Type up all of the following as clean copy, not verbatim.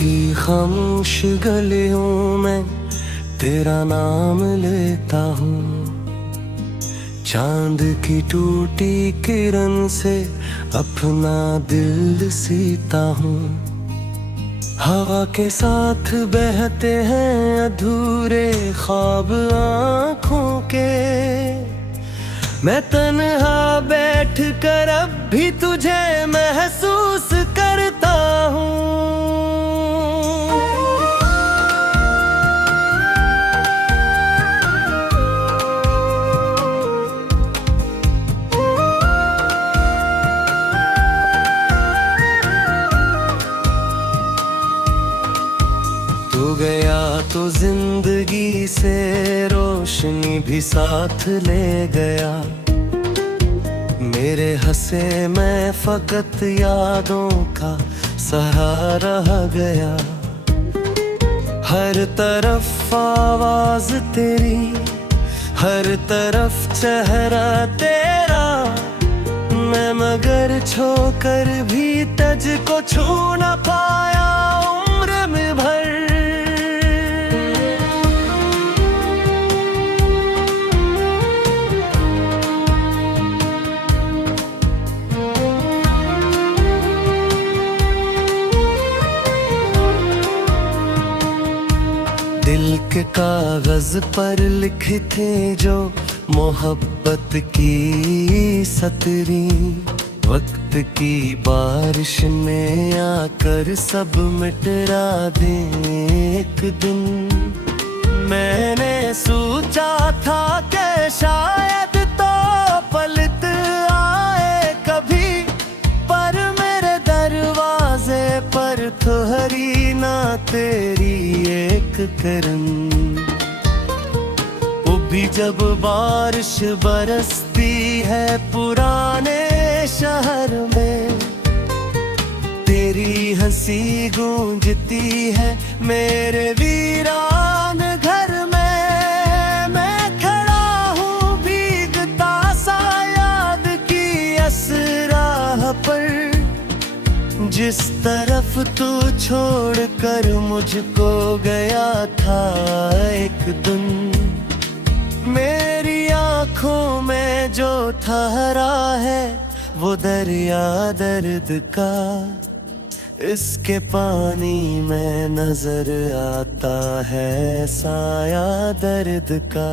की खामोश गलियों में तेरा नाम लेता हूँ। चांद की टूटी किरण से अपना दिल सीता हूँ। हवा के साथ बहते हैं अधूरे ख्वाब आँखों के। मैं तन्हा बैठ कर अब भी तुझे महसूस करता हूँ। तू गया तो जिंदगी से रोशनी भी साथ ले गया। मेरे हंसे मैं फकत यादों का सहारा रह गया। हर तरफ आवाज तेरी, हर तरफ चेहरा तेरा। मैं मगर छोकर भी तुझको छू न पाया उम्र में भर। दिल के कागज पर लिखते जो मोहब्बत की सतरी, वक्त की बारिश में आकर सब मिटरा दे एक दिन। मैंने सोचा था कि शायद तो पलट आए कभी, पर मेरे दरवाजे पर तुहरी ना तेरी एक करन। वो भी जब बारिश बरसती है पुराने शहर में, तेरी हंसी गूंजती है मेरे वीरान घर में। मैं खड़ा हूँ भीगता सा याद की असराह पर, जिस तरफ तू छोड़ कर मुझको गया था एक दिन। मेरी आँखों में जो ठहरा है वो दरिया दर्द का, इसके पानी में नजर आता है साया दर्द का।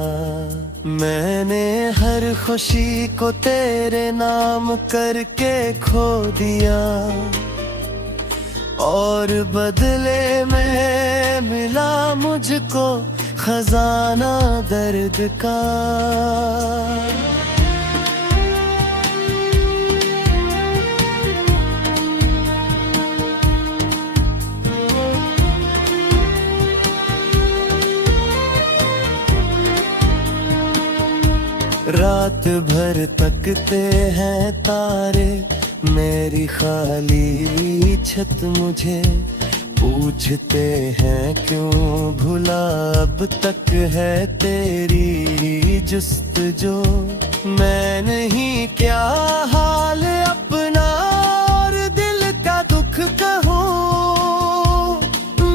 मैंने हर खुशी को तेरे नाम करके खो दिया, और बदले में मिला मुझको खजाना दर्द का। रात भर तकते हैं तारे मेरी खाली छत मुझे, पूछते हैं क्यों भुला अब तक है तेरी जुस्तजो। मैं नहीं क्या हाल अपना और दिल का दुख कहूँ,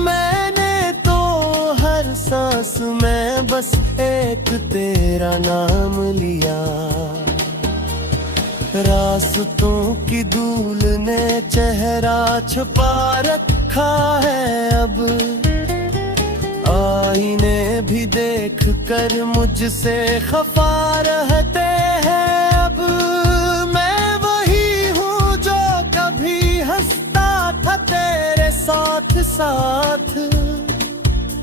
मैंने तो हर सांस में बस एक तेरा नाम लिया। रास्तों की धूल ने चेहरा छुपा रखा है अब, आईने भी देख कर मुझसे खफा रहते हैं अब। मैं वही हूँ जो कभी हंसता था तेरे साथ साथ,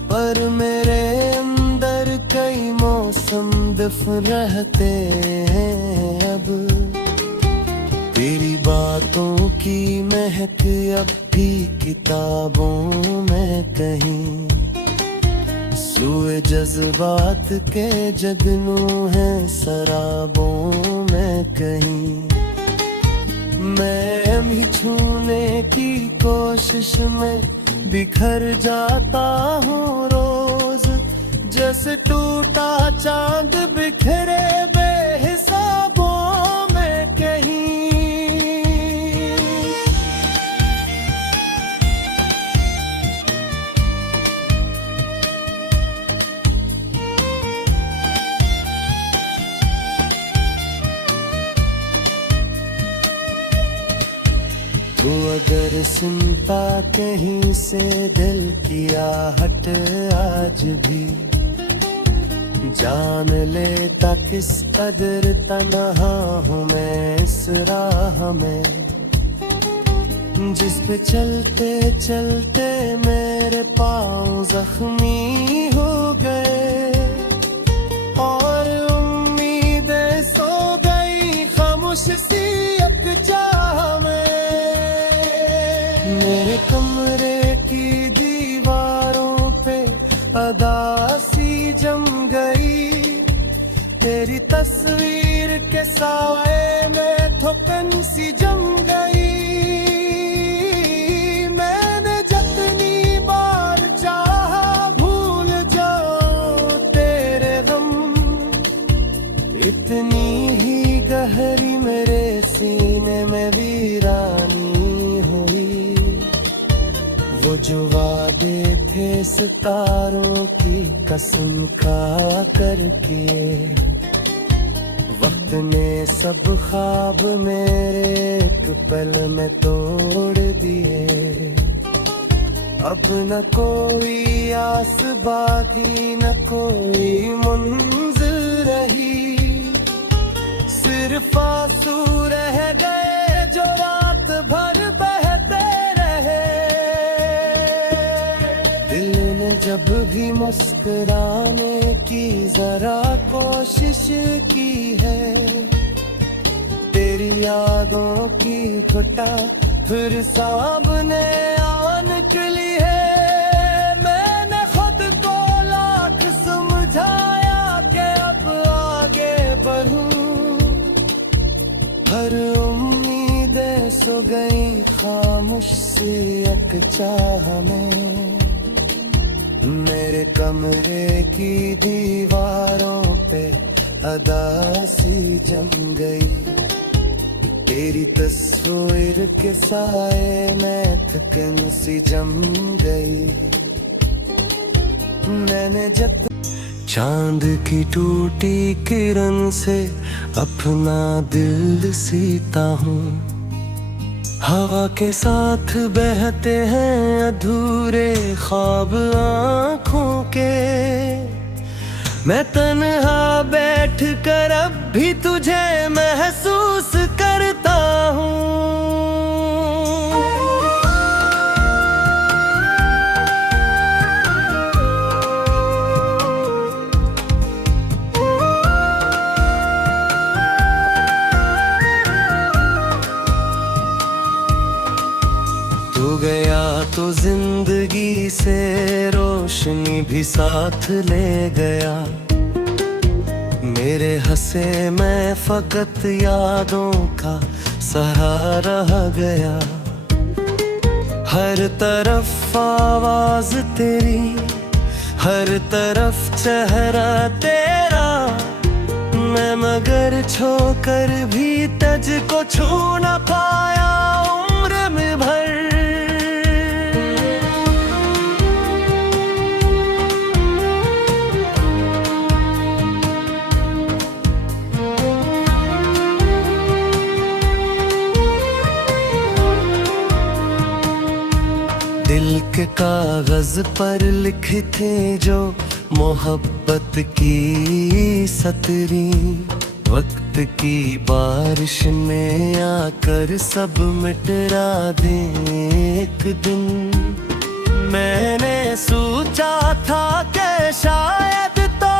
पर मेरे अंदर कई मौसम दफन रहते हैं अब। तेरी बातों की महक अब भी किताबों में कहीं, सूए जज्बात के जगनू हैं शराबों में कहीं। मैं भी छूने की कोशिश में बिखर जाता हूँ रोज, जैसे टूटा चांद बिखरे बेहिसाबों में कहीं। मगर सुनता कहीं से दिल की आहट आज भी, जान लेता किस कदर तन्हा हूँ मैं इस राह में, जिस पे चलते चलते मेरे पाँव जख्मी हो गए और उम्मीदें सो गई खामोश सी एक चाह में। मेरे कमरे की दीवारों पे अदासी जम गई, तेरी तस्वीर के साए में थोपन सी जम गई। मैंने जितनी बार चाहा भूल जाओ तेरे गम, इतनी ही गहरी मेरे सीने में वीरानी हुई। वो जो वादे थे सितारों की कसम खा कर किए, वक्त ने सब ख्वाब मेरे एक पल में तोड़ दिए। अब न कोई आस बाकी न कोई मंजिल रही, सिर्फ आंसू रह गए जो रात भर बहते रहे। दिल ने जब भी मुस्कुराने की जरा कोशिश की है, तेरी यादों की घुटा फिर सामने आन चली है। मैंने खुद को लाख समझाया कि अब आगे बढ़ूं, हर उम्मीदें सो गई खामोश सी एक चाह में। मेरे कमरे की दीवारों पे अदासी जम गई, तेरी तस्वीर के साए में थकन सी जम गई। मैंने जब चांद की टूटी किरण से अपना दिल सीता हूँ, हवा के साथ बहते हैं अधूरे ख्वाब आँखों के। मैं तन्हा बैठ कर अब भी तुझे महसूस करता हूँ। तू गया तो जिंदगी से रोशनी भी साथ ले गया, मेरे हंसे मैं फकत यादों का सहारा रह गया। हर तरफ आवाज तेरी, हर तरफ चेहरा तेरा, मैं मगर छोकर भी तज को छू न पाया उम्र में भर। दिल के कागज पर लिखी थी जो मोहब्बत की सतरी, वक्त की बारिश में आकर सब मिटरा दे एक दिन। मैंने सोचा था कि शायद तो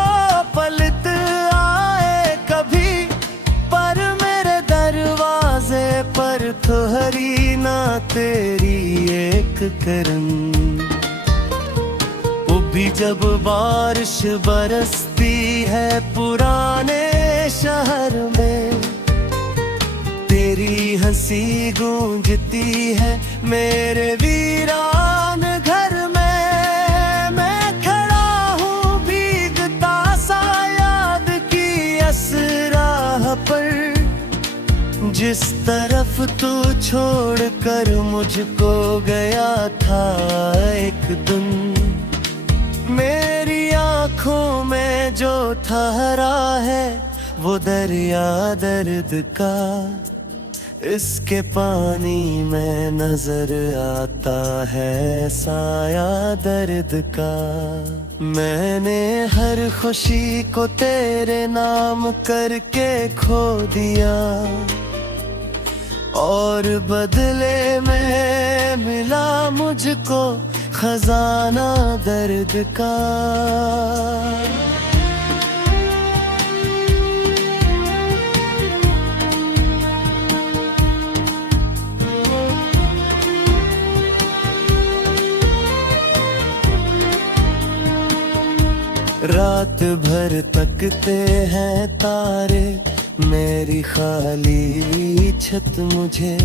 पलट आए कभी, पर मेरे दरवाजे पर ठहरी ना तेरी एक करन। वो भी जब बारिश बरसती है पुराने शहर में, तेरी हंसी गूंजती है मेरे वीरान घर में। मैं खड़ा हूँ भीगता सा याद की असराह पर, जिस तरफ तू छोड़ कर मुझको गया था एक दिन। मेरी आँखों में जो ठहरा है वो दरिया दर्द का, इसके पानी में नजर आता है साया दर्द का। मैंने हर खुशी को तेरे नाम करके खो दिया, और बदले में मिला मुझको खजाना दर्द का। रात भर तकते हैं तारे, मेरी खाली छत मुझे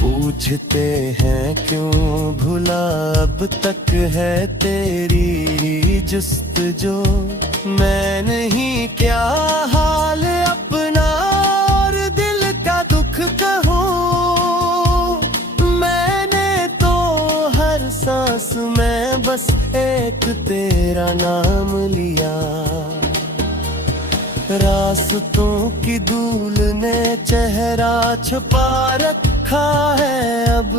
पूछते हैं क्यों भुला अब तक है तेरी जुस्तजो। मैं नहीं क्या हाल अपना और दिल का दुख कहूँ, मैंने तो हर सांस में बस एक तेरा नाम लिया। रास्तों की धूल ने चेहरा छुपा रखा है अब,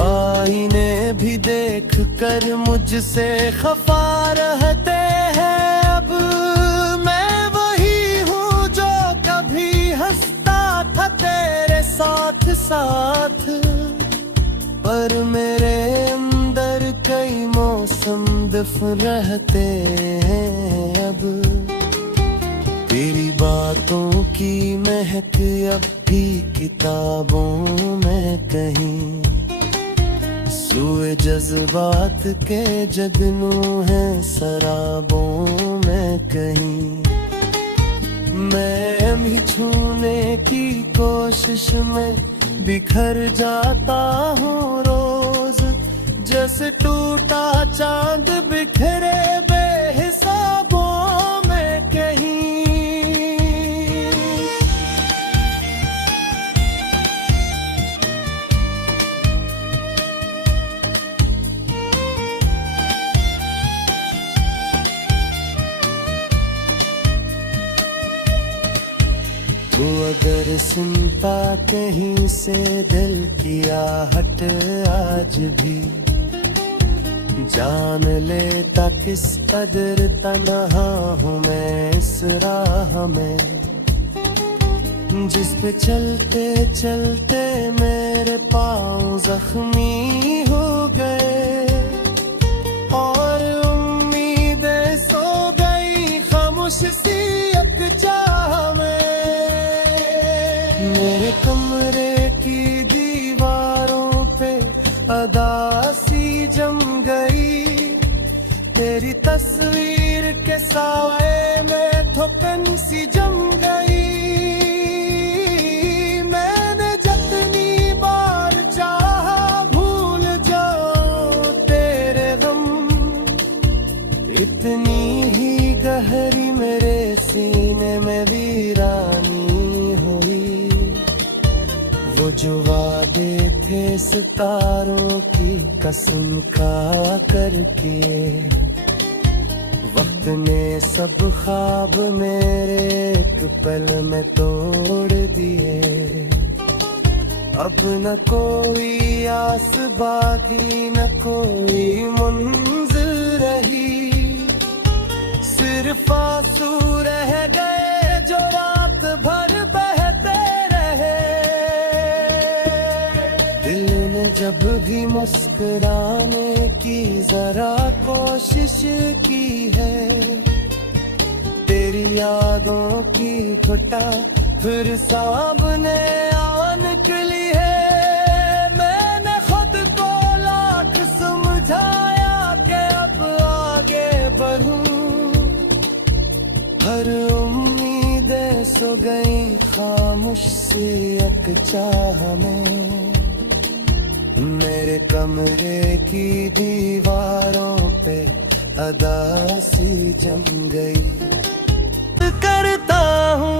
आईने भी देख कर मुझसे खफा रहते हैं अब। मैं वही हूँ जो कभी हंसता था तेरे साथ साथ, पर मेरे अंदर कई मौसम दफन रहते हैं अब। तेरी बातों की महक अब भी किताबों में कहीं, सूए जज्बात के जगनू हैं शराबों में कहीं। मैं भी छूने की कोशिश में बिखर जाता हूँ रोज, जैसे टूटा चांद बिखरे बेहिसाबों में कहीं। तू अगर सुनता कहीं से दिल की आहट आज भी, जान लेता किस कदर तन्हा हूँ मैं इस राह में, जिस पे चलते चलते मेरे पाँव जख्मी हो गए, और उम्मीदें सो गई खामोश सी एक चाह में। मेरे कमरे की दीवारों पे अदासी जम गई, तेरी तस्वीर के साए में थोकन सी जम गई। मैंने जितनी बार चाहा भूल जाऊं तेरे गम, इतनी ही गहरी मेरे सीने में वीरानी हुई। वो जो वादे थे सितारों की कसम खा करके, वक्त ने सब ख्वाब मेरे एक पल में तोड़ दिए। अब न कोई आस बाकी न कोई मंजिल रही, सिर्फ आंसू रह गए जो रात भर बहते रहे। दिल ने जब भी मुस्कुराने की जरा कोशिश की है, तेरी यादों की घुटा फिर सामने आन निकली है। मैंने खुद को लाख समझाया कि अब आगे बढ़ूं, हर उम्मीदें सो गई खामोश सी एक चाह में। मेरे कमरे की दीवारों पे अदासी जम गई। करता हूँ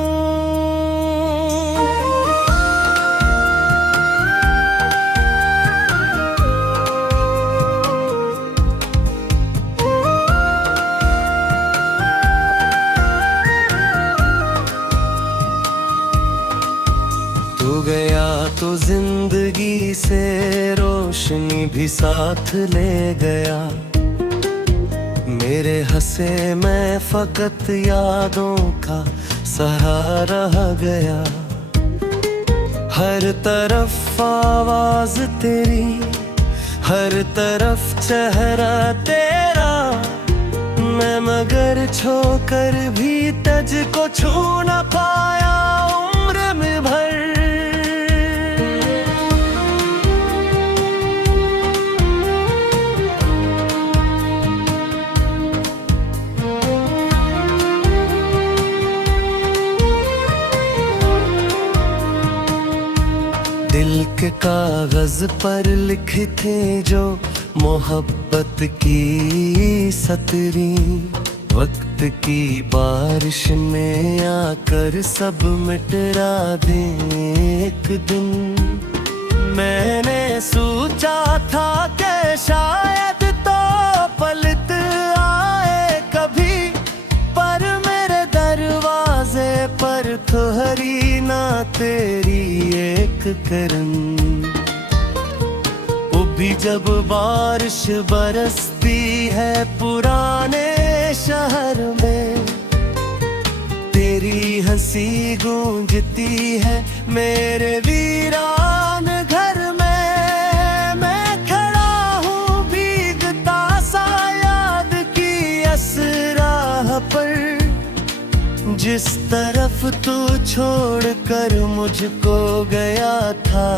भी साथ ले गया। मेरे हंसे मैं फकत यादों का सहारा रह गया। हर तरफ आवाज तेरी, हर तरफ चेहरा तेरा, मैं मगर छोकर भी तुझको छू ना पाया उम्र में भर। दिल के कागज पर लिखी थी जो मोहब्बत की सतरी, वक्त की बारिश में आकर सब मिटरा दे एक दिन। मैंने सोचा था कि शायद तो पलट आए कभी, पर मेरे दरवाजे पर ठहरी ना तेरी एक किरण। वो भी जब बारिश बरसती है पुराने शहर में, तेरी हंसी गूंजती है मेरे वीरान घर में। मैं खड़ा हूँ भीगता सा याद की असराह पर, जिस तरफ तू छोड़ कर मुझको गया था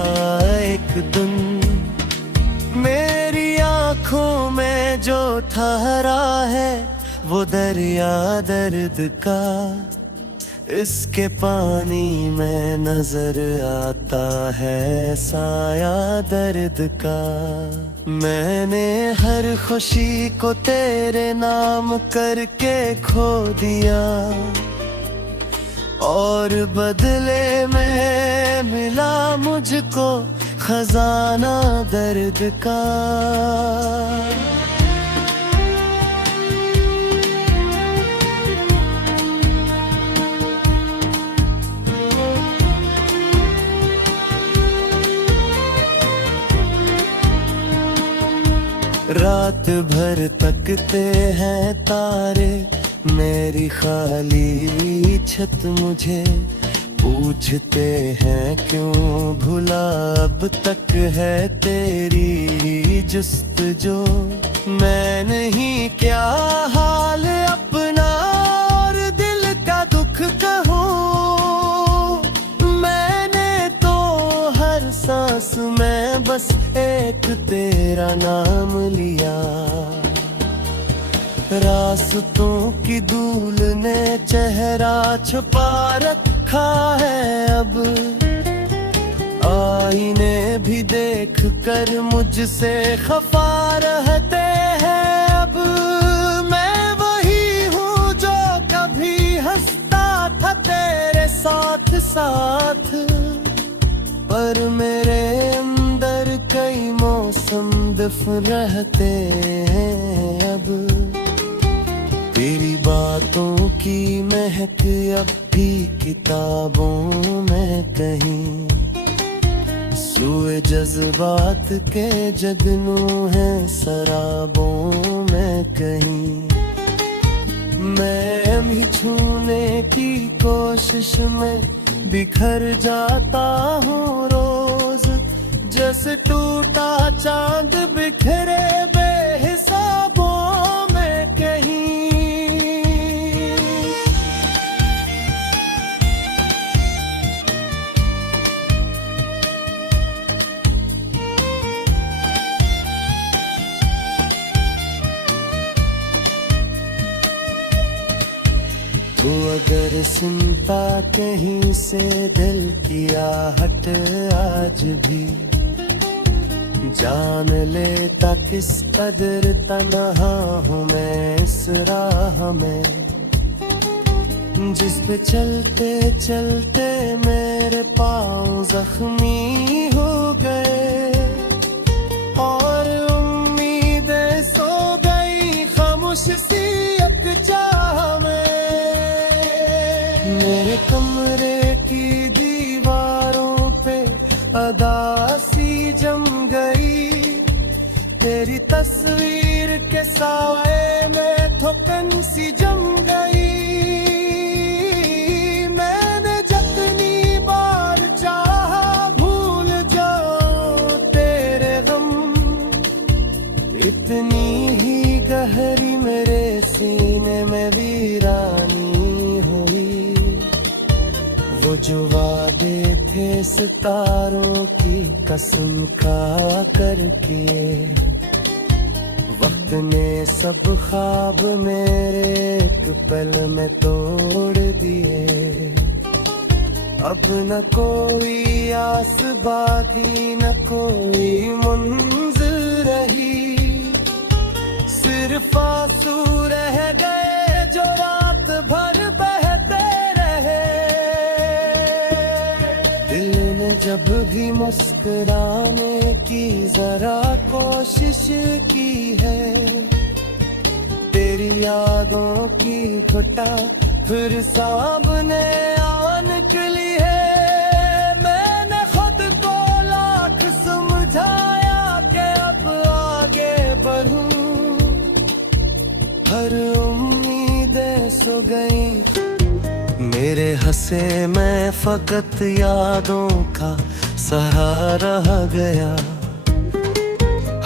एक दिन। मेरी आँखों में जो ठहरा है वो दरिया दर्द का, इसके पानी में नजर आता है साया दर्द का। मैंने हर खुशी को तेरे नाम करके खो दिया, और बदले में मिला मुझको खजाना दर्द का। रात भर तकते हैं तारे मेरी खाली छत मुझे, पूछते हैं क्यों भुला अब तक है तेरी जुस्तजू। मैं नहीं क्या हाल अपना और दिल का दुख कहूँ, मैंने तो हर सांस में बस एक तेरा नाम लिया। रास्तों की धूल ने चेहरा छुपा रखा है अब, आईने भी देख कर मुझसे खफा रहते हैं अब। मैं वही हूँ जो कभी हंसता था तेरे साथ साथ, पर मेरे अंदर कई मौसम दफन रहते हैं अब। तेरी बातों की महक अब भी किताबों में कहीं, सूए जज्बात के जगनू हैं शराबों में कहीं। मैं भी छूने की कोशिश में बिखर जाता हूँ रोज, जैसे टूटा चांद बिखरे बेहिसाबों में कहीं। तू अगर सुनता कहीं से दिल की आहट आज भी, जान लेता किस कदर तन्हा हूँ मैं इस राह में, जिस पे चलते चलते मेरे पाँव जख्मी हो गए, और उम्मीदें सो गई खामोश सी यकचाह में। मेरे कमरे की दीवारों पे अदासी जम गई, तस्वीर के साए में थोकन सी जम गई। मैंने जितनी बार चाहा भूल जाऊं तेरे गम, इतनी ही गहरी मेरे सीने में वीरानी हुई। वो जो वादे थे सितारों की कसम खा कर किए, वक्त ने सब ख्वाब मेरे एक पल में तोड़ दिए। अब न कोई आस बाकी न कोई मंजिल रही, सिर्फ आंसू रह गए जो रात भर बहते रहे। दिल ने जब भी मुस्कुराने की जरा कोशिश की है, तेरी यादों की घुटा फिर सामने आ निकली है। मैंने खुद को लाख समझाया कि अब आगे बढ़ूं, हर उम्मीदें सो गई। मेरे हंसे मैं फकत यादों का सहारा रह गया।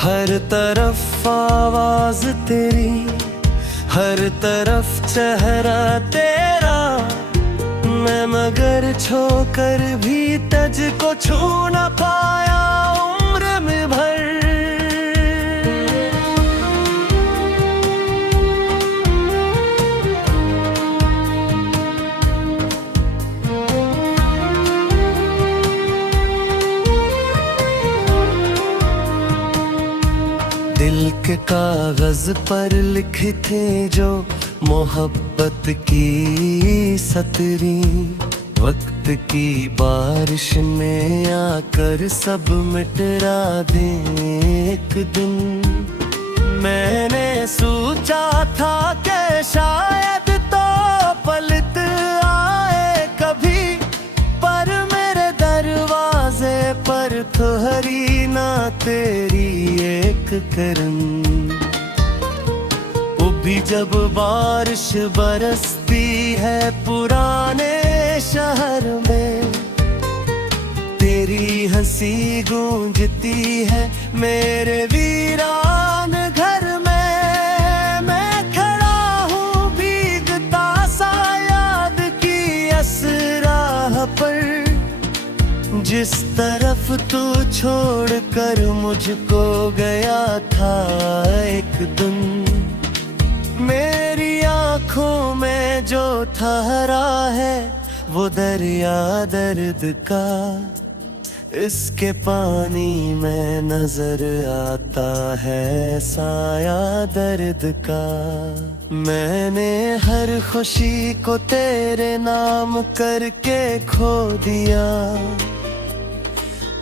हर तरफ आवाज तेरी, हर तरफ चेहरा तेरा। मैं मगर छोकर भी तुझको छू न पाया उम्र में भर। दिल के कागज पर लिखे थे जो मोहब्बत की सतरी, वक्त की बारिश में आकर सब मिटरा दे एक दिन। मैंने सोचा था कि शायद तो पलट आए कभी, पर मेरे दरवाजे पर ठहरी ना तेरी एक करन। वो भी जब बारिश बरसती है पुराने शहर में, तेरी हंसी गूंजती है मेरे वीरान घर में। मैं खड़ा हूँ भीगता सा याद की असराह पर, जिस तरफ तू छोड़ कर मुझको गया था एक दिन। मेरी आंखों में जो ठहरा है वो दरिया दर्द का, इसके पानी में नजर आता है साया दर्द का। मैंने हर खुशी को तेरे नाम करके खो दिया,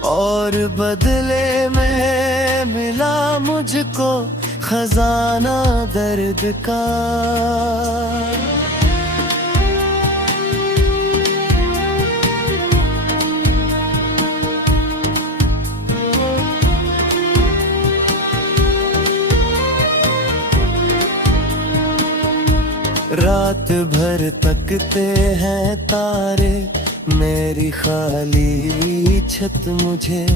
और बदले में मिला मुझको खजाना दर्द का। रात भर तकते हैं तारे मेरी खाली छत मुझे,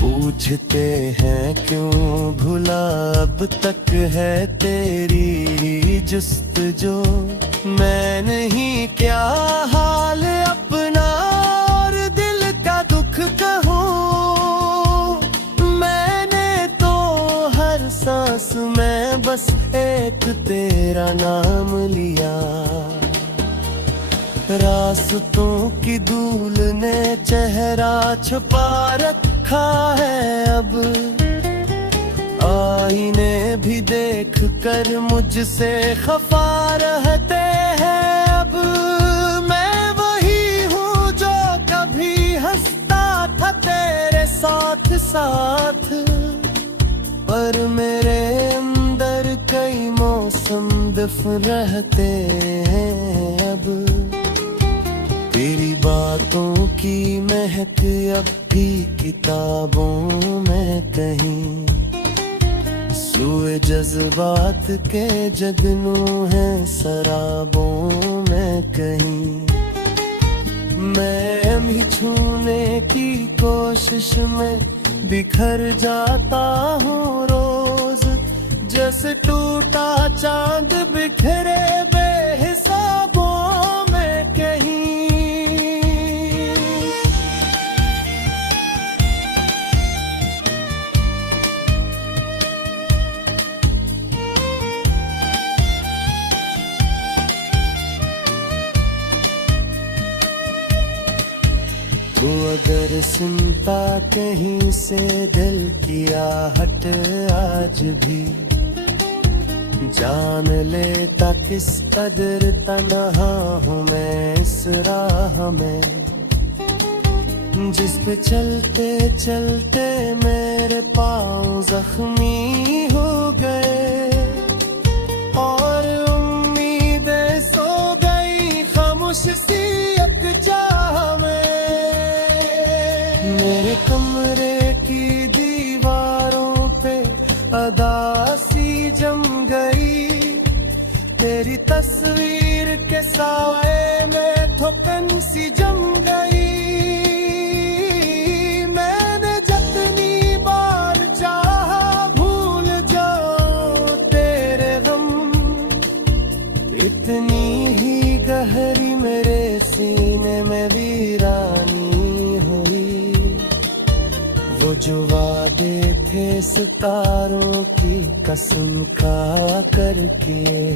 पूछते हैं क्यों भुला अब तक है तेरी जुस्तजो। मैं नहीं क्या हाल अपना और दिल का दुख कहूँ, मैंने तो हर सांस में बस एक तेरा नाम लिया। रास्तों की धूल ने चेहरा छुपा रखा है अब, आईने भी देख कर मुझसे खफा रहते हैं अब। मैं वही हूँ जो कभी हंसता था तेरे साथ साथ, पर मेरे अंदर कई मौसम दफन रहते हैं अब। तेरी बातों की महक अब भी किताबों में कहीं जुए जज्बात के जगनू हैं शराबों में कहीं। मैं भी छूने की कोशिश में बिखर जाता हूँ रोज, जैसे टूटा चांद बिखरे बेहिसाबों में कहीं। तो अगर सुनता कहीं से दिल की आहट आज भी, जान लेता किस कदर तन्हा हूँ मैं इस राह में, जिस पे चलते चलते मेरे पाँव जख्मी हो गए और उम्मीदें सो गई खामोश सी यकचाह में। मेरे कमरे की दीवारों पे अदासी जम गई, तेरी तस्वीर के साए में थोपन सी जम गई। मैंने जितनी बार चाहा भूल जाऊं तेरे गम, इतनी ही गहरी मेरे सीने में वीरानी हुई। वो जो वादे थे सितारों की कसम खा कर किए,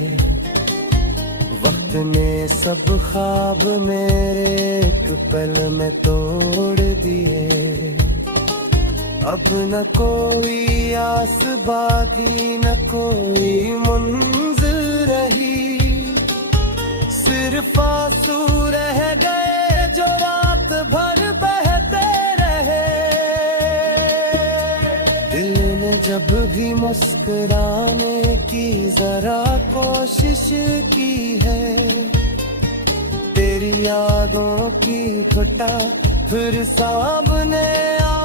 वक्त ने सब ख्वाब मेरे एक पल में तोड़ दिए। अब न कोई आस बाकी न कोई मंजिल रही, सिर्फ आंसू रह गए जो रात भर बहते रहे। दिल ने जब भी मुस्कुराने की जरा कोशिश की है, तेरी यादों की घटा फिर सामने आ